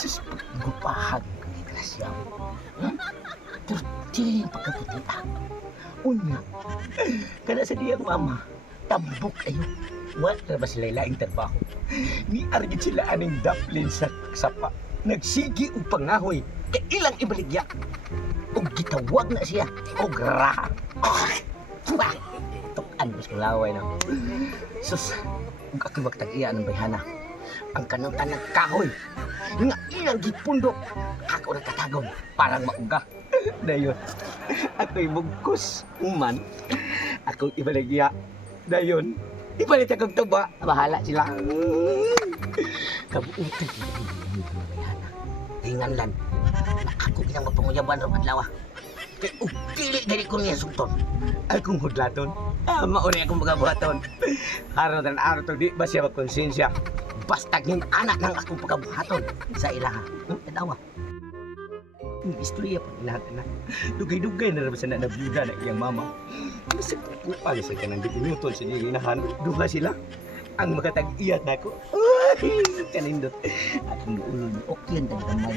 Sus, gupahag ni Gracia. Turti yung pagkaputita. Una, kana sa diyang mama, tabok ayo. Wala ba sila ilaing trabaho? Ni argit sila aning daplin sa sapa. Nagsigi o pangahoy. Kailang ibaligya. O gitawag na siya. O graha. Tukan mo sa laway na. Sus, kung ako magtag-iya ng bayhana. Ang kanang tanang kahoy. Nga ilang gipundok. Ako nagkatagom. Parang mauga. Dayon. Ako'y bugkos. Uman. Ako'y ibaligya. Dayon. Ibalit akong tuba. Bahala sila. Kabuutan sila ng bayhana. Hinganlan. Na ako bilang mapanguyaban ng adlaw. Kaya dili dali ko niya sugton. Akong hudlaton. Mauni akong magabuhaton. Araw na araw to di ba siya magkonsensya. Basta ngin anak ng akong pagkabuhaton sa ilaha. Tadawa. Istorya pa natin na. Dugay-dugay na naman sa nabiyuda na iyang mama. Kasi kupal sa kanang bitinutol sa ginahan. Duha sila. Ang makatag-iyat na ako. Kanindot. Akong ulo ni Okyan ang damay.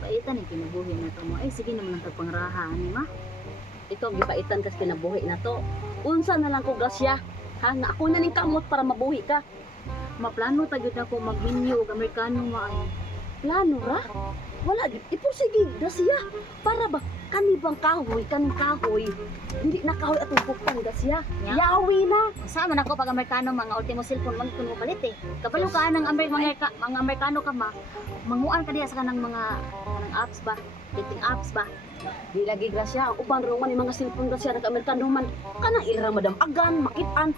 Paitan yung kinabuhi na to mo. Ay, sige naman ang tagpangrahaan ni ma. Ito, gipaitan kas kinabuhi na to. Unsa na lang ko gasya. Ha, na ako na ning kamot para mabuhi ka. Maplano tagyod ako magminyo og Amerikano maay. Plano ra? Wala gid. Ipursige gasya. Para ba kanibang kahoy, kanang kahoy. Hindi na kahoy atong buktan gasya. Yawi na. Sama na ko pag Amerikano mga ultimo cellphone man kuno palit eh. Kabalo ka nang mga Amerikano ka ma. Manguan ka diha sa kanang mga apps ba? Dating apps ba? Di lagi grasya. Uban ro man yung mga cellphone grasya nag-Amerikano man. Kanang ira madam agan, makitan.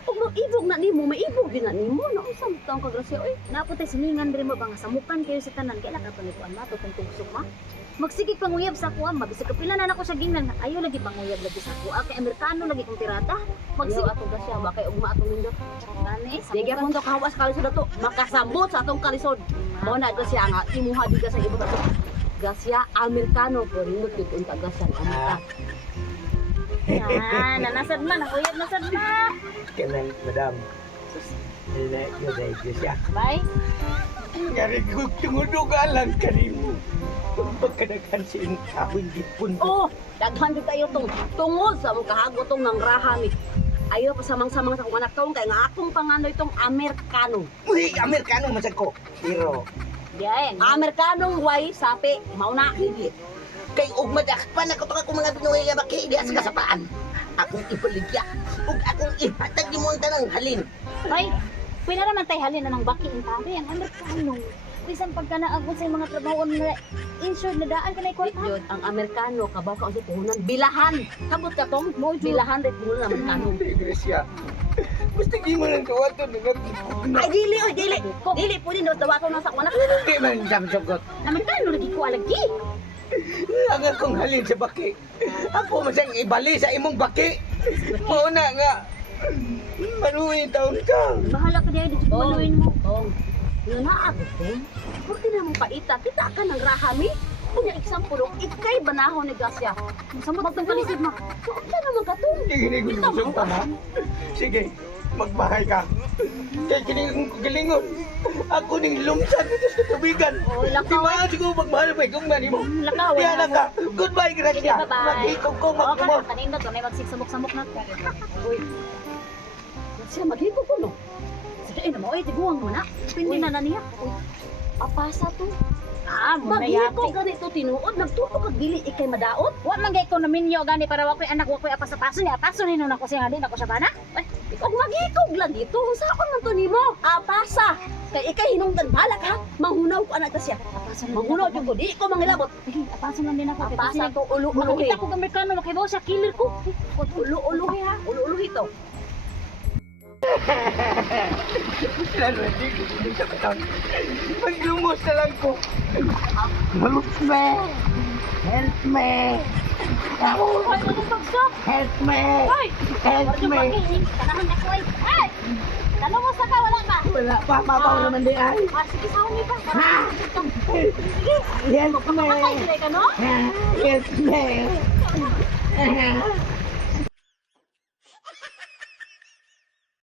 Ug maibog na nimo, maibog din na nimo. Nausa mo taong kagrasya oy. Naputay siningan diri mo ba nga samukan kayo sa tanan kaya nakapanikuan ma tong tugsok ma. Magsigig panguyab sa kuha ma bisag kapila na nako sa gingnan. Ayo lagi panguyab lagi sa kuha kay Amerikano lagi kong pirata. Magsigig Magsigig ato grasya ba kay ugma atong nindot. gani Sige sa mo to kahawas kalisod ato. Makasambot sa atong kalisod. Mao na grasya nga imuha di ka sa ibo ato. Gasya Amerikano pero nindot yun unta gasya Amerika. nanasad man ang uyab nasad na. Kanang madam. Ila yung dahil siya. Bye. Ngari ko tumudugalan ka rin mo. Kung pagkadagan sa inyong kahoy gipon ko. Oh, daghan jud kayo tong tungod sa mong kahagotong ng raha ni. Ayo pa samang-samang sa akong anak taon kay nga akong panganoy tong Amerikano. Uy, Amerikano masag ko. Pero, Diyan. Amerikanong way sapi mao na. kay ugmadakpan ako to ako mga Pinoy nga baki diya sa kasapaan. Akong ibaligya. Ug akong ihatag mo ang tanang halin. Ay, pwede naman tayo halin na ng baki ang tabi, ang Amerikano. Bisan pagka naagod sa mga trabaho na insured na daan ka na ikwarta. Yun, ang Amerikano kabaw ka sa puhunan bilahan. Kabot ka tong bilahan red puhunan Amerikano. Iglesia. Basta di mo nang kawato Ay dili oy dili. Dili pwede no dawato na sa akong anak. Di man samsagot. Amerikano lagi ko alagi. Ang akong halin sa baki. Ako masang ibali sa imong baki. Mauna nga. Manuwi taon ka. Bahala ka diyan dito maluin mo. Tong. Yun na ako tong. Pwede na mong paita. Kita ka ng rahami. Kunya example, ikay banahon ni Gasya. Samot tong kalisod mo. So, kaya naman ka tong. Hindi ko gusto pa na. Sige, magbahay ka. Kaya kining galingon. Ako ning lumsad dito sa tubigan. Oh, Di lakaw. ba siguro magmahal pa kung nani mo? Lakaw. Yan ka. Goodbye, Gracia. Sige, bye-bye. Maghikog ko, Oo, magkumot. kanina to, may magsigsamok-samok na. Uy. Gasya, maghiko ko no. Sige, na mo, tiguang mo na. Pindi na na niya. Uy, apasa to. Mo na Maghiko yati. ganito tinuod. Nagtuto ka dili ikay madaot. Wa man gay ko na minyo gani para wa ko'y anak wa ko'y apas sa paso niya. Paso ni nung ako siya nga din ako siya bana. Ay, Ikaw maghikog lang dito. Saan man to nimo? Apasa. Kay ikay hinungdan balak ha. Manghunaw ko anak siya. apaso na din Manghunaw ako. jud ko. Di ko mangilabot. Sige, apaso lang din ako. Kay Apasa kasi to ulo-uluhi. makakita ko Amerikano, makibaw siya, killer ko. Ulo-uluhi ha. Ulo-uluhi to. Lalo, hindi ko sa katang. Maglumos na lang ko. Help me! Help me! Ay, ano pagsok? Help me! Ay! Help Ano me! ba kay? Kanahan na ko ay. Ay! Tanong sa ka wala ba? Wala pa, mabaw naman di ay. Ah, sige sa ni pa. Ha! Sige. Help me! Patay sila ka no? Help me!